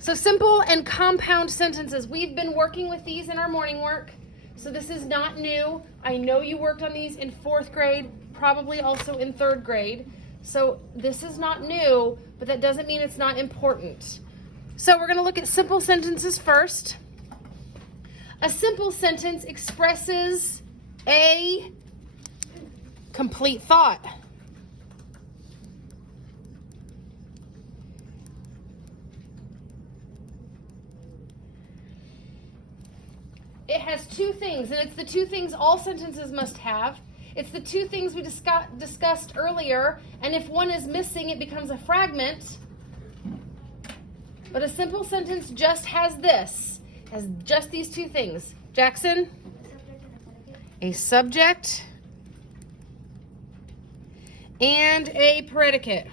So simple and compound sentences. We've been working with these in our morning work. So this is not new. I know you worked on these in 4th grade, probably also in 3rd grade. So this is not new, but that doesn't mean it's not important. So we're going to look at simple sentences first. A simple sentence expresses a complete thought. It has 2 things, and it's the 2 things all sentences must have. It's the 2 things we discussed earlier, and if one is missing, it becomes a fragment. But a simple sentence just has this, has just these 2 things. Jackson? A subject and a predicate.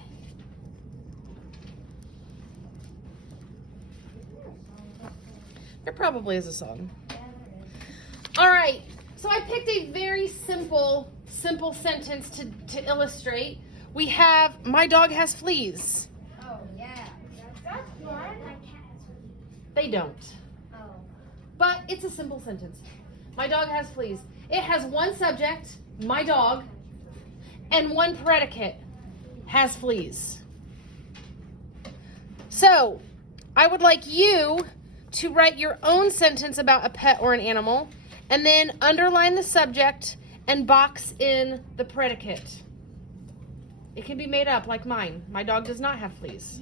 There probably is a song. All right, so I picked a very simple sentence to illustrate. We have, my dog has fleas. Oh, yeah. That's one. My cat has fleas. They don't. Oh. But it's a simple sentence. My dog has fleas. It has one subject, my dog, and one predicate, has fleas. So, I would like you to write your own sentence about a pet or an animal, and then underline the subject and box in the predicate. It can be made up like mine. My dog does not have fleas.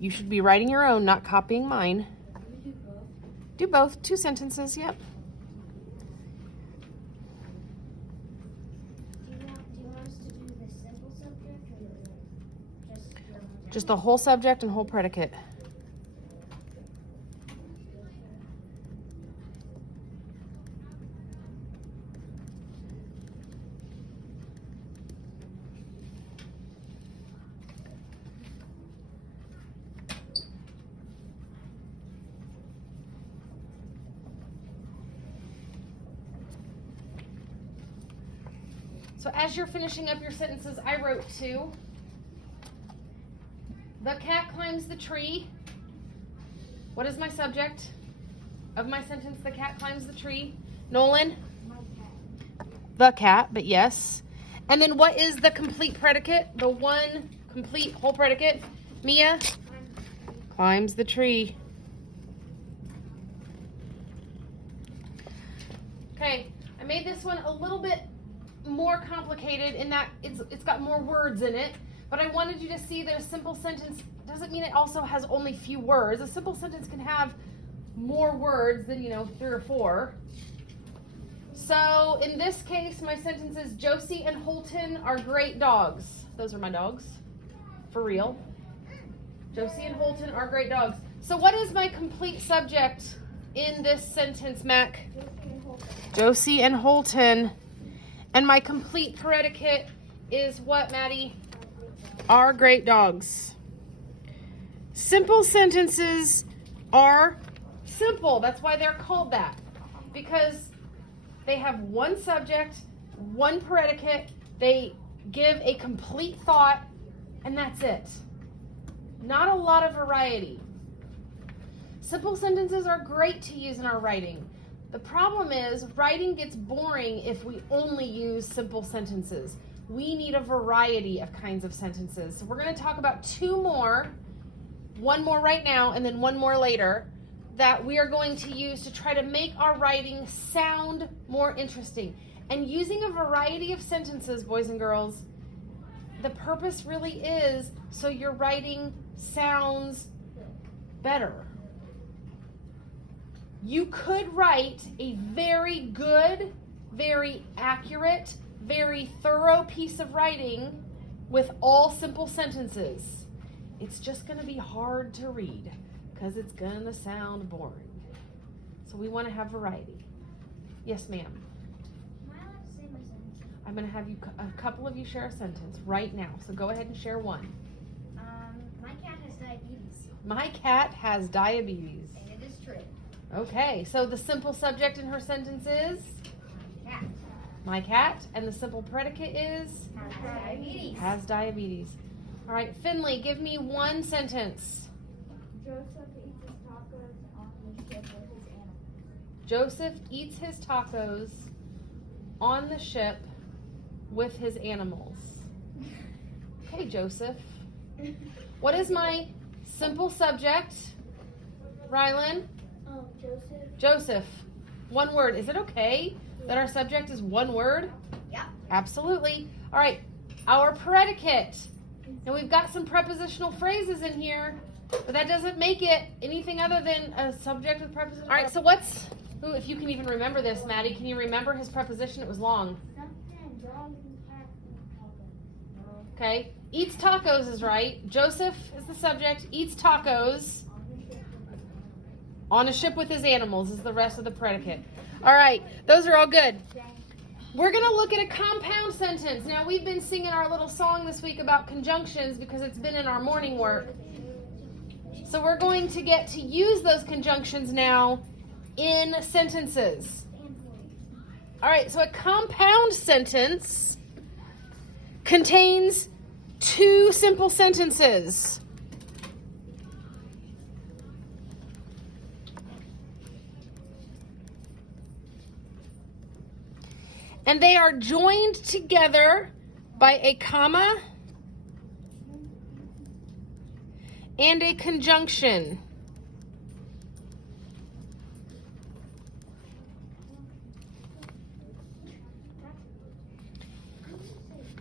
You should be writing your own, not copying mine. Do both. 2 sentences, yep. Do you want us to do the simple subject or just Just the whole subject and whole predicate. So as you're finishing up your sentences, I wrote 2. The cat climbs the tree. What is my subject of my sentence? The cat climbs the tree. Nolan? my cat? The cat, but yes. And then what is the complete predicate? The one complete whole predicate? Mia? Climbs the tree. Okay, I made this one a little bit more complicated in that it's got more words in it, but I wanted you to see that a simple sentence doesn't mean it also has only few words. A simple sentence can have more words than, 3 or 4. So in this case, my sentence is Josie and Holton are great dogs. Those are my dogs, for real. Josie and Holton are great dogs. So what is my complete subject in this sentence, Mac? Josie and Holton. And my complete predicate is what, Maddie? Are great dogs. Simple sentences are simple. That's why they're called that. Because they have one subject, one predicate, they give a complete thought, and that's it. Not a lot of variety. Simple sentences are great to use in our writing. The problem is writing gets boring if we only use simple sentences. We need a variety of kinds of sentences. So we're going to talk about 2 more, one more right now and then one more later, that we are going to use to try to make our writing sound more interesting. And using a variety of sentences, boys and girls, the purpose really is so your writing sounds better. You could write a very good, very accurate, very thorough piece of writing with all simple sentences. It's just going to be hard to read because it's going to sound boring. So we want to have variety. Yes, ma'am. Am I allowed to say my sentence? I'm going to have a couple of you share a sentence right now. So go ahead and share one. My cat has diabetes. My cat has diabetes. And it is true. Okay, so the simple subject in her sentence is Cat. my cat, and the simple predicate is Has diabetes. has diabetes. All right, Finley, give me one sentence. Joseph eats his tacos on the ship with his animals. Joseph eats his tacos on the ship with his animals. Okay, Joseph. What is my simple subject? Rylan? Joseph. Joseph. One word. Is it okay that our subject is one word? Yep. Absolutely. All right, our predicate. And we've got some prepositional phrases in here, but that doesn't make it anything other than a subject with preposition. All right, so if you can even remember this, Maddie, can you remember his preposition? It was long. Something, dogs and cats and tacos. Okay, eats tacos is right. Joseph is the subject, eats tacos on a ship with his animals is the rest of the predicate. All right, those are all good. We're going to look at a compound sentence. Now, we've been singing our little song this week about conjunctions because it's been in our morning work. So we're going to get to use those conjunctions now in sentences. All right, so a compound sentence contains two simple sentences. And they are joined together by a comma and a conjunction.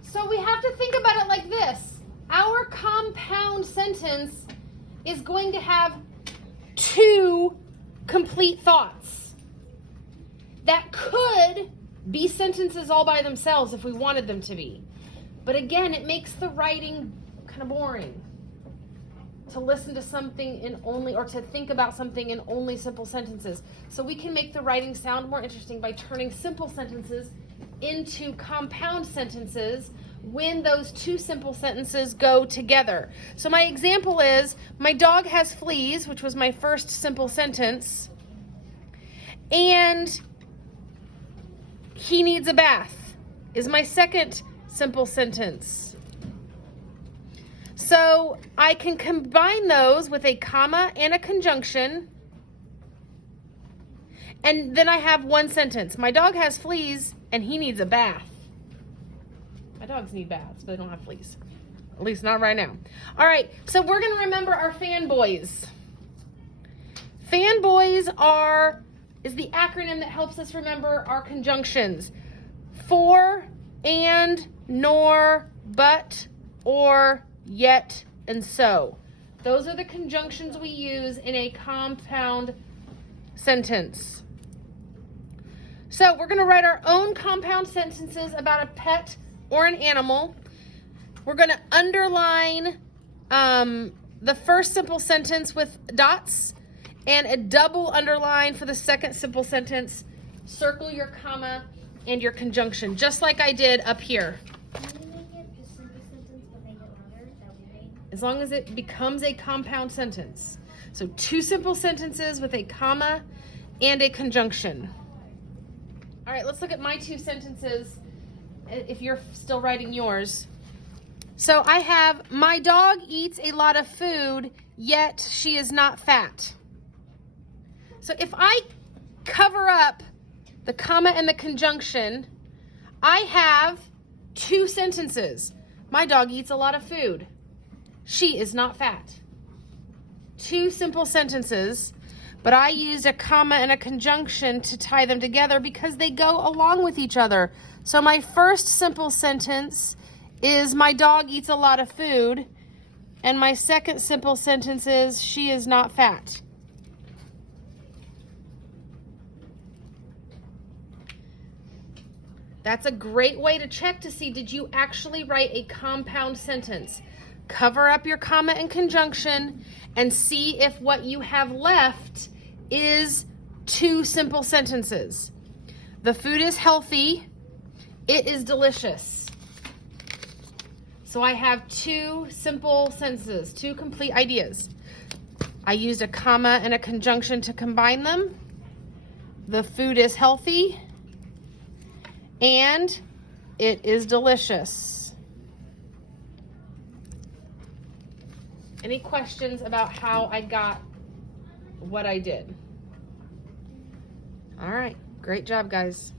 So we have to think about it like this. Our compound sentence is going to have two complete thoughts that could be sentences all by themselves if we wanted them to be. But again, it makes the writing kind of boring to listen to something in only, or to think about something in only simple sentences. So we can make the writing sound more interesting by turning simple sentences into compound sentences when those two simple sentences go together. So my example is, my dog has fleas, which was my first simple sentence, and he needs a bath is my second simple sentence. So I can combine those with a comma and a conjunction, and then I have one sentence. My dog has fleas and he needs a bath. My dogs need baths, but they don't have fleas. At least not right now. All right, so we're going to remember our fanboys. Fanboys is the acronym that helps us remember our conjunctions. For, and, nor, but, or, yet, and so. Those are the conjunctions we use in a compound sentence. So we're going to write our own compound sentences about a pet or an animal. We're going to underline the first simple sentence with dots, and a double underline for the second simple sentence. Circle your comma and your conjunction, just like I did up here. Can we make it a simple sentence but make it louder that we made? As long as it becomes a compound sentence. So two simple sentences with a comma and a conjunction. All right, let's look at my two sentences if you're still writing yours. So I have, my dog eats a lot of food, yet she is not fat. So if I cover up the comma and the conjunction, I have two sentences. My dog eats a lot of food. She is not fat. Two simple sentences, but I used a comma and a conjunction to tie them together because they go along with each other. So my first simple sentence is, my dog eats a lot of food, and my second simple sentence is, she is not fat. That's a great way to check to see, did you actually write a compound sentence? Cover up your comma and conjunction and see if what you have left is two simple sentences. The food is healthy. It is delicious. So I have two simple sentences, two complete ideas. I used a comma and a conjunction to combine them. The food is healthy and it is delicious. Any questions about how I got what I did? All right, great job, guys.